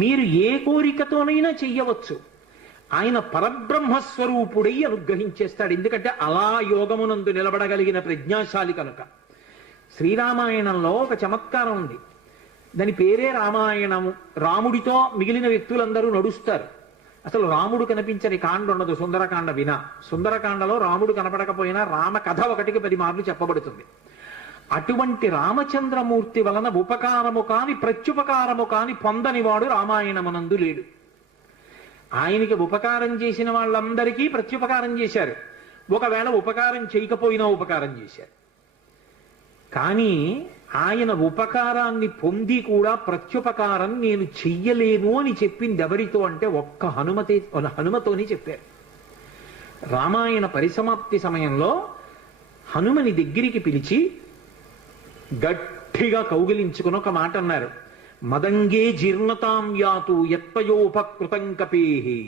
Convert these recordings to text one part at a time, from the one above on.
మీరు ఏ కోరికతోనైనా చెయ్యవచ్చు. ఆయన పరబ్రహ్మస్వరూపుడై అనుగ్రహించేస్తాడు. ఎందుకంటే అలా యోగమునందు నిలబడగలిగిన ప్రజ్ఞాశాలి కనుక. శ్రీరామాయణంలో ఒక చమత్కారం ఉంది, దాని పేరే రామాయణము. రాముడితో మిగిలిన వ్యక్తులందరూ నడుస్తారు. అసలు రాముడు కనిపించని కాండ ఉండదు సుందరకాండ వినా. సుందరకాండలో రాముడు కనపడకపోయినా రామ కథ 1కి 10 మార్లు చెప్పబడుతుంది. అటువంటి రామచంద్రమూర్తి వలన ఉపకారము కాని ప్రత్యుపకారము కాని పొందనివాడు రామాయణమునందు లేడు. ఆయనకి ఉపకారం చేసిన వాళ్ళందరికీ ప్రత్యుపకారం చేశారు. ఒకవేళ ఉపకారం చేయకపోయినా ఉపకారం చేశారు. కానీ ఆయన ఉపకారాన్ని పొంది కూడా ప్రత్యుపకారం నేను చెయ్యలేను అని చెప్పింది ఎవరితో అంటే ఒక్క హనుమతోని చెప్పారు. రామాయణ పరిసమాప్తి సమయంలో హనుమని దగ్గరికి పిలిచి గట్టిగా కౌగిలించుకుని ఒక మాట అన్నారు. మదంగే జీర్ణతాం యాతు యత్పయోపకృతం కపేహి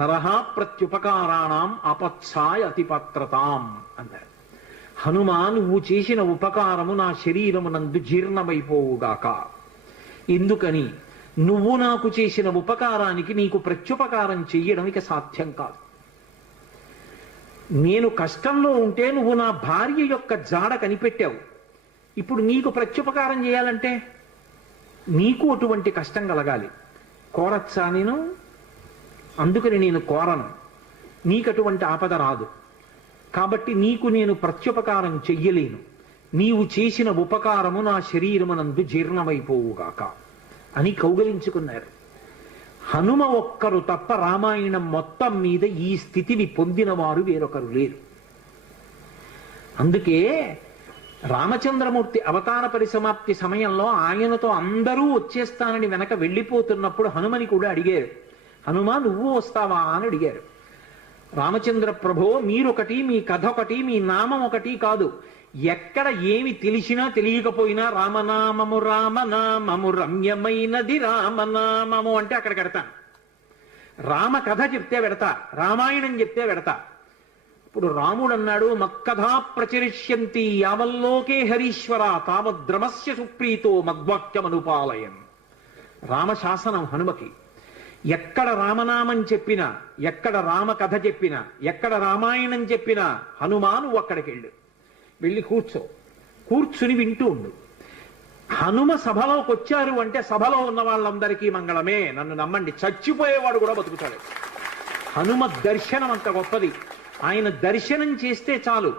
నరహ ప్రత్యుపకారాణం అపత్సాయ అతిపత్రతాం అన్నారు. హనుమా, నువ్వు చేసిన ఉపకారము నా శరీరమునందు జీర్ణమైపోవుగాక. ఎందుకని? నువ్వు నాకు చేసిన ఉపకారానికి నీకు ప్రత్యుపకారం చెయ్యడం ఇక సాధ్యం కాదు. నేను కష్టంలో ఉంటే నువ్వు నా భార్య యొక్క జాడ కనిపెట్టావు. ఇప్పుడు నీకు ప్రత్యుపకారం చేయాలంటే నీకు అటువంటి కష్టం కలగాలి. కోరచ్చా నేను? అందుకని నేను కోరను. నీకటువంటి ఆపద రాదు. కాబట్టి నీకు నేను ప్రత్యుపకారం చెయ్యలేను. నీవు చేసిన ఉపకారము నా శరీరమునందు జీర్ణమైపోవుగాక అని కౌగలించుకున్నారు. హనుమ ఒక్కరు తప్ప రామాయణం మొత్తం మీద ఈ స్థితిని పొందిన వారు వేరొకరు లేరు. అందుకే రామచంద్రమూర్తి అవతార పరిసమాప్తి సమయంలో ఆయనతో అందరూ వచ్చేస్తానని వెనక వెళ్ళిపోతున్నప్పుడు హనుమని కూడా అడిగారు. హనుమా, నువ్వు వస్తావా అని అడిగారు. రామచంద్ర ప్రభో, మీరొకటి, మీ కథ ఒకటి, మీ నామం ఒకటి కాదు. ఎక్కడ ఏమి తెలిసినా తెలియకపోయినా రామనామము రామనామము రమ్యమైనది రామనామము అంటే అక్కడ పెడతాను. రామ కథ చెప్తే పెడతా, రామాయణం చెప్తే పెడతా. ఇప్పుడు రాముడు అన్నాడు, మక్కథా ప్రచరిష్యంతి యావల్లోకే హరీశ్వర తావద్రమస్య సుప్రీతో మద్వాక్యమనుపాలయం. రామశాసనం హనుమకి. ఎక్కడ రామనామం చెప్పినా, ఎక్కడ రామ కథ చెప్పినా, ఎక్కడ రామాయణం చెప్పినా హనుమా నువ్వు అక్కడికి వెళ్ళి కూర్చుని వింటూ ఉండు. హనుమ సభలోకి వచ్చారు అంటే సభలో ఉన్న వాళ్ళందరికీ మంగళమే. నన్ను నమ్మండి, చచ్చిపోయేవాడు కూడా బతుకుతాడు. హనుమ దర్శనం అంత గొప్పది. ఆయన దర్శనం చేస్తే చాలు.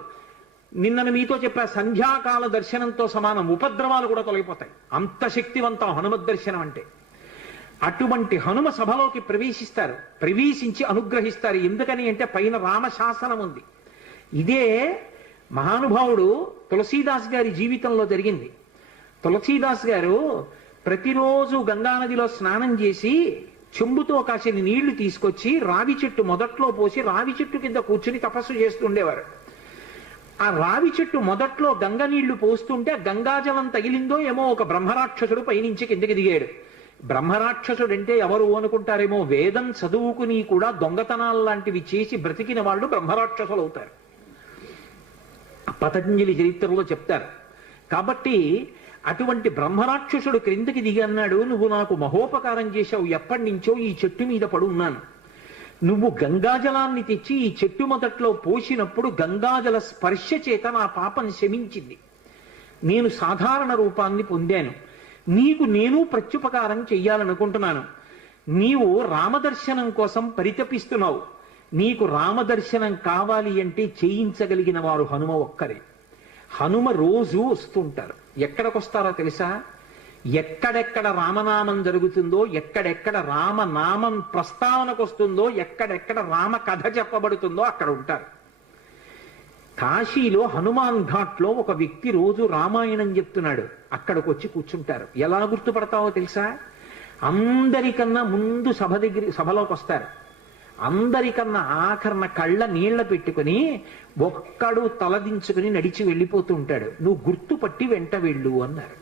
నిన్నను మీతో చెప్పా, సంధ్యాకాల దర్శనంతో సమానం. ఉపద్రవాలు కూడా తొలగిపోతాయి. అంత శక్తివంతం హనుమద్ దర్శనం అంటే. అటువంటి హనుమ సభలోకి ప్రవేశిస్తారు, ప్రవేశించి అనుగ్రహిస్తారు. ఎందుకని అంటే పైన రామశాసనం ఉంది. ఇదే మహానుభావుడు తులసీదాస్ గారి జీవితంలో జరిగింది. తులసీదాస్ గారు ప్రతిరోజు గంగానదిలో స్నానం చేసి చెంబుతో కాసిన నీళ్లు తీసుకొచ్చి రావి చెట్టు మొదట్లో పోసి రావి చెట్టు కింద కూర్చుని తపస్సు చేస్తూ ఉండేవారు. ఆ రావి చెట్టు మొదట్లో గంగ నీళ్లు పోస్తుంటే గంగాజలం తగిలిందో ఏమో ఒక బ్రహ్మరాక్షసుడు పైనుంచి కిందకి దిగాడు. బ్రహ్మరాక్షసుడు అంటే ఎవరు అనుకుంటారేమో, వేదం చదువుకుని కూడా దొంగతనాలు లాంటివి చేసి బ్రతికిన వాళ్ళు బ్రహ్మరాక్షసులు అవుతారు. పతంజలి చరిత్రలో చెప్తారు. కాబట్టి అటువంటి బ్రహ్మరాక్షసుడు క్రిందకి దిగి అన్నాడు, నువ్వు నాకు మహోపకారం చేశావు. ఎప్పటి నుంచో ఈ చెట్టు మీద పడున్నాను. నువ్వు గంగాజలాన్ని తెచ్చి ఈ చెట్టు మొదట్లో పోసినప్పుడు గంగాజల స్పర్శ చేత నా పాపం శమించింది. నేను సాధారణ రూపాన్ని పొందాను. నీకు నేను ప్రత్యుపకారం చెయ్యాలనుకుంటున్నాను. నీవు రామదర్శనం కోసం పరితపిస్తున్నావు. నీకు రామదర్శనం కావాలి అంటే చేయించగలిగిన వారు హనుమ ఒక్కరే. హనుమ రోజు వస్తుంటారు. ఎక్కడికొస్తారో తెలుసా? ఎక్కడెక్కడ రామనామం జరుగుతుందో, ఎక్కడెక్కడ రామనామం ప్రస్తావనకు వస్తుందో, ఎక్కడెక్కడ రామ కథ చెప్పబడుతుందో అక్కడ ఉంటారు. కాశీలో హనుమాన్ ఘాట్లో ఒక వ్యక్తి రోజు రామాయణం చెప్తున్నాడు. అక్కడికి వచ్చి కూర్చుంటారు. ఎలా గుర్తుపడతావో తెలుసా? అందరికన్నా ముందు సభలోకి వస్తారు. అందరికన్నా ఆఖరణ కళ్ళ నీళ్ల పెట్టుకుని ఒక్కడు తలదించుకుని నడిచి వెళ్ళిపోతూ ఉంటాడు. నువ్వు గుర్తుపట్టి వెంట వెళ్ళు అన్నారు.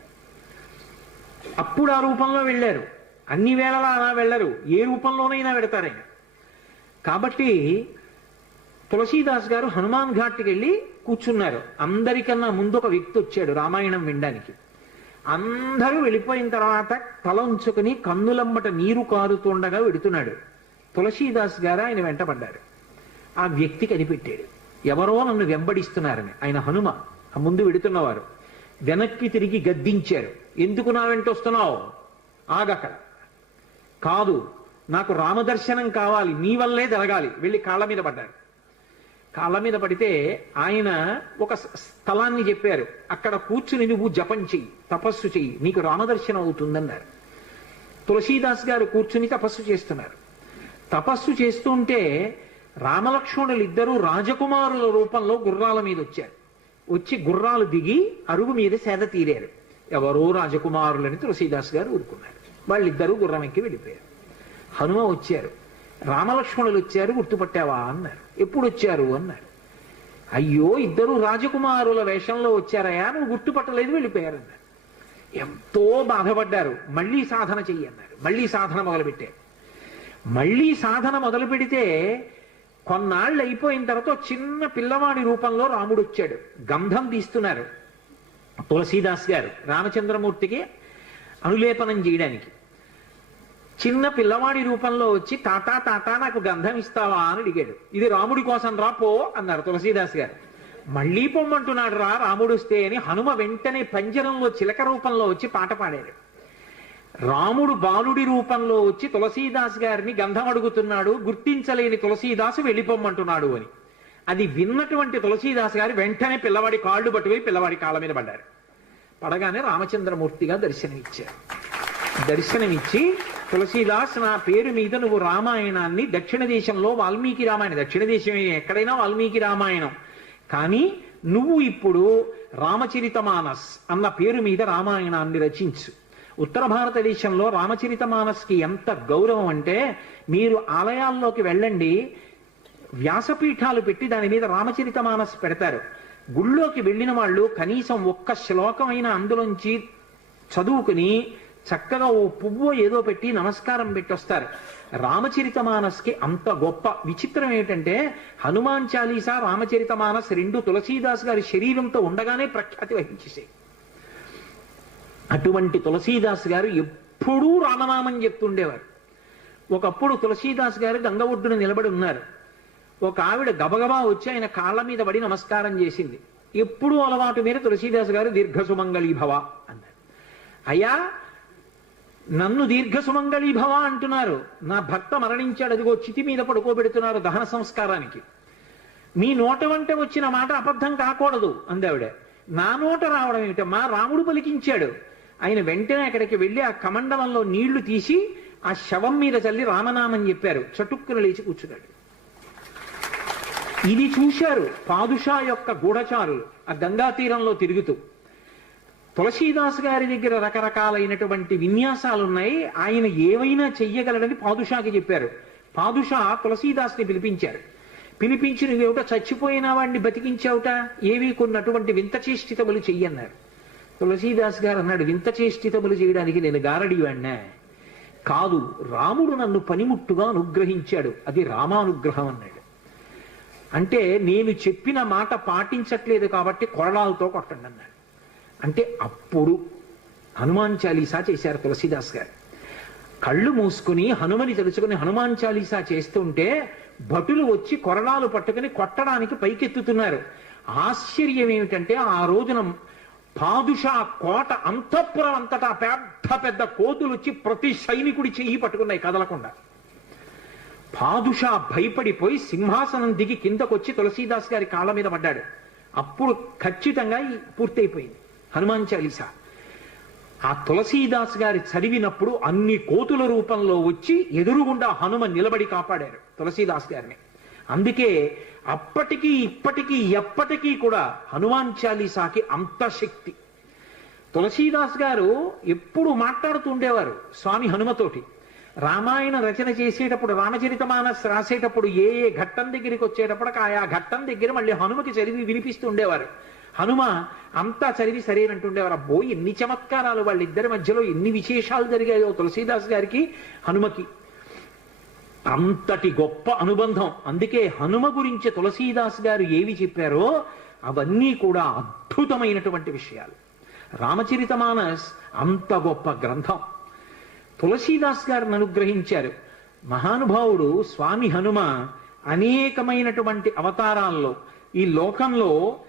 అప్పుడు ఆ రూపంలో వెళ్ళారు. అన్ని వేళలా అలా వెళ్ళరు, ఏ రూపంలోనైనా వెడతారైనా. కాబట్టి తులసీదాస్ గారు హనుమాన్ ఘాట్కి వెళ్ళి కూర్చున్నారు. అందరికన్నా ముందు ఒక వ్యక్తి వచ్చాడు రామాయణం వినడానికి. అందరూ వెళ్ళిపోయిన తర్వాత తల ఉంచుకుని కన్నులమ్మట నీరు కారుతుండగా వెడుతున్నాడు. తులసీదాస్ గారు ఆయన వెంటపడ్డారు. ఆ వ్యక్తి కనిపెట్టాడు, ఎవరో నన్ను వెంబడిస్తున్నారని. ఆయన హనుమ, ఆ ముందు వెడుతున్నవారు. వెనక్కి తిరిగి గద్దించారు, ఎందుకు నా వెంట వస్తున్నావు, ఆగక్కడ. కాదు, నాకు రామదర్శనం కావాలి, నీ వల్లే జరగాలి, వెళ్ళి కాళ్ళ మీద పడ్డారు. కాళ్ళ మీద పడితే ఆయన ఒక స్థలాన్ని చెప్పారు, అక్కడ కూర్చుని నువ్వు జపం చెయ్యి, తపస్సు చెయ్యి, నీకు రామదర్శనం అవుతుందన్నారు. తులసీదాస్ గారు కూర్చుని తపస్సు చేస్తున్నారు. తపస్సు చేస్తుంటే రామలక్ష్మణులు ఇద్దరూ రాజకుమారుల రూపంలో గుర్రాల మీద వచ్చారు. వచ్చి గుర్రాలు దిగి అరుగు మీద సేద తీరారు. ఎవరో రాజకుమారులని తులసీదాస్ గారు ఊరుకున్నారు. వాళ్ళిద్దరూ గుర్రం ఎక్కి వెళ్ళిపోయారు. హనుమ వచ్చారు, రామలక్ష్మణులు వచ్చారు, గుర్తుపట్టావా అన్నారు. ఎప్పుడు వచ్చారు అన్నారు. అయ్యో, ఇద్దరు రాజకుమారుల వేషంలో వచ్చారయా, నువ్వు గుర్తుపట్టలేదు, వెళ్ళిపోయారన్నారు. ఎంతో బాధపడ్డారు. మళ్ళీ సాధన చెయ్యి అన్నారు. మళ్ళీ సాధన మొదలుపెట్టారు. మళ్ళీ సాధన మొదలు పెడితే కొన్నాళ్ళు అయిపోయిన తర్వాత చిన్న పిల్లవాడి రూపంలో రాముడు వచ్చాడు. గంధం తీస్తున్నారు తులసీదాస్ గారు రామచంద్రమూర్తికి అనులేపనం చేయడానికి. చిన్న పిల్లవాడి రూపంలో వచ్చి, తాతా తాతా నాకు గంధం ఇస్తావా అని అడిగాడు. ఇది రాముడి కోసం రా, పో అన్నారు తులసీదాస్ గారు. మళ్ళీ పొమ్మంటున్నాడు రా రాముడు వస్తే అని హనుమ వెంటనే పంజరంలో చిలక రూపంలో వచ్చి పాట పాడారు. రాముడు బాలుడి రూపంలో వచ్చి తులసీదాస్ గారిని గంధం అడుగుతున్నాడు, గుర్తించలేని తులసీదాసు వెళ్ళిపోమ్మంటున్నాడు అని. అది విన్నటువంటి తులసీదాస్ గారు వెంటనే పిల్లవాడి కాళ్ళు పట్టుకుని పిల్లవాడి కాళ్ళ మీద పడ్డారు. పడగానే రామచంద్రమూర్తిగా దర్శనమిచ్చారు. దర్శనమిచ్చి, తులసీదాస్, నా పేరు మీద నువ్వు రామాయణాన్ని, దక్షిణ దేశంలో వాల్మీకి రామాయణం, దక్షిణ దేశం ఎక్కడైనా వాల్మీకి రామాయణం, కానీ నువ్వు ఇప్పుడు రామచరితమానస్ అన్న పేరు మీద రామాయణాన్ని రచించు. ఉత్తర భారతదేశంలో రామచరితమానస్కి ఎంత గౌరవం అంటే, మీరు ఆలయాల్లోకి వెళ్ళండి, వ్యాసపీఠాలు పెట్టి దాని మీద రామచరితమానస్ పెడతారు. గుళ్ళోకి వెళ్ళిన వాళ్ళు కనీసం ఒక్క శ్లోకమైన అందులోంచి చదువుకుని చక్కగా ఓ పువ్వు ఏదో పెట్టి నమస్కారం పెట్టొస్తారు. రామచరితమానస్కి అంత గొప్ప. విచిత్రం ఏంటంటే హనుమాన్ చాలీసా, రామచరితమానస్ రెండు తులసీదాస్ గారి శరీరంతో ఉండగానే ప్రఖ్యాతి వహించేసాయి. అటువంటి తులసీదాస్ గారు ఎప్పుడూ రామనామం చెప్తుండేవారు. ఒకప్పుడు తులసీదాస్ గారు గంగ ఒడ్డున నిలబడి ఉన్నారు. ఒక ఆవిడ గబగబా వచ్చి ఆయన కాళ్ళ మీద పడి నమస్కారం చేసింది. ఎప్పుడూ అలవాటు మీద తులసీదాస్ గారు దీర్ఘసుమంగళీ భవ అన్నారు. అయ్యా, నన్ను దీర్ఘసుమంగళీ భవ అంటున్నారు, నా భర్త మరణించాడు, అదిగో చితి మీద పడుకోబెడుతున్నారు దహన సంస్కారానికి, మీ నోట వంట వచ్చిన మాట అబద్ధం కాకూడదు అందావిడ. నా నోట రావడం ఏమిటమ్మా, రాముడు పలికించాడు. ఆయన వెంటనే అక్కడికి వెళ్ళి ఆ కమండలంలో నీళ్లు తీసి ఆ శవం మీద చల్లి రామనామం చెప్పారు. చటుక్కున లేచి కూర్చున్నాడు. ఇది చూశారు పాదుషా యొక్క గూఢచారులు ఆ గంగా తీరంలో తిరుగుతూ. తులసీదాస్ గారి దగ్గర రకరకాలైనటువంటి విన్యాసాలున్నాయి, ఆయన ఏమైనా చెయ్యగలడని పాదుషాకి చెప్పారు. పాదుషా తులసీదాస్ని పిలిపించారు. పిలిపించి, నువ్వేమిటో చచ్చిపోయిన వాడిని బతికించావుట, ఏవి కొన్నటువంటి వింత చేష్టితములు చెయ్యన్నారు. తులసీదాస్ గారు అన్నాడు, వింత చేష్టితములు చేయడానికి నేను గారడీవాణ్ణా? కాదు, రాముడు నన్ను పనిముట్టుగా అనుగ్రహించాడు, అది రామానుగ్రహం అన్నాడు. అంటే నేను చెప్పిన మాట పాటించట్లేదు కాబట్టి కొరడాలతో కొట్టండి అన్నాడు. అంటే అప్పుడు హనుమాన్ చాలీసా చేశారు తులసీదాస్ గారు. కళ్ళు మూసుకుని హనుమని తెలుసుకుని హనుమాన్ చాలీసా చేస్తుంటే భటులు వచ్చి కొరడాలు పట్టుకుని కొట్టడానికి పైకెత్తుతున్నారు. ఆశ్చర్యం ఏమిటంటే ఆ రోజున పాదుషా కోట అంతఃపురం అంతటా పెద్ద పెద్ద కోతులు వచ్చి ప్రతి సైనికుడి చెయ్యి పట్టుకున్నాయి కదలకుండా. పాదుషా భయపడిపోయి సింహాసనం దిగి కిందకొచ్చి తులసీదాస్ గారి కాళ్ళ మీద పడ్డాడు. అప్పుడు ఖచ్చితంగా పూర్తయిపోయింది హనుమాన్ చాలీసా. ఆ తులసీదాస్ గారి చదివినప్పుడు అన్ని కోతుల రూపంలో వచ్చి ఎదురుగుండా హనుమ నిలబడి కాపాడారు తులసీదాస్ గారిని. అందుకే అప్పటికీ ఇప్పటికీ ఎప్పటికీ కూడా హనుమాన్ చాలీసాకి అంత శక్తి. తులసీదాస్ గారు ఎప్పుడు మాట్లాడుతూ ఉండేవారు స్వామి హనుమతోటి. రామాయణ రచన చేసేటప్పుడు, రామచరితమానస్ రాసేటప్పుడు ఏ ఏ ఘట్టం దగ్గరికి వచ్చేటప్పుడు ఆయా ఘట్టం దగ్గర మళ్ళీ హనుమకి చదివి వినిపిస్తూ ఉండేవారు. హనుమ అంతా చదివి సరేనంటుండేవారు. అబ్బో, ఎన్ని చమత్కారాలు, వాళ్ళిద్దరి మధ్యలో ఎన్ని విశేషాలు జరిగాయో తులసీదాస్ గారికి హనుమకి. అంతటి గొప్ప అనుబంధం. అందుకే హనుమ గురించి తులసీదాస్ గారు ఏవి చెప్పారో అవన్నీ కూడా అద్భుతమైనటువంటి విషయాలు. రామచరితమానస్ అంత గొప్ప గ్రంథం. తులసీదాస్ గారిని అనుగ్రహించారు. మహానుభావుడు స్వామి హనుమ అనేకమైనటువంటి అవతారాల్లో ఈ లోకంలో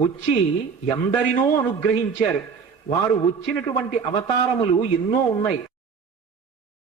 వచ్చి ఎందరినో అనుగ్రహించారు. వారు వచ్చినటువంటి అవతారములు ఎన్నో ఉన్నాయి.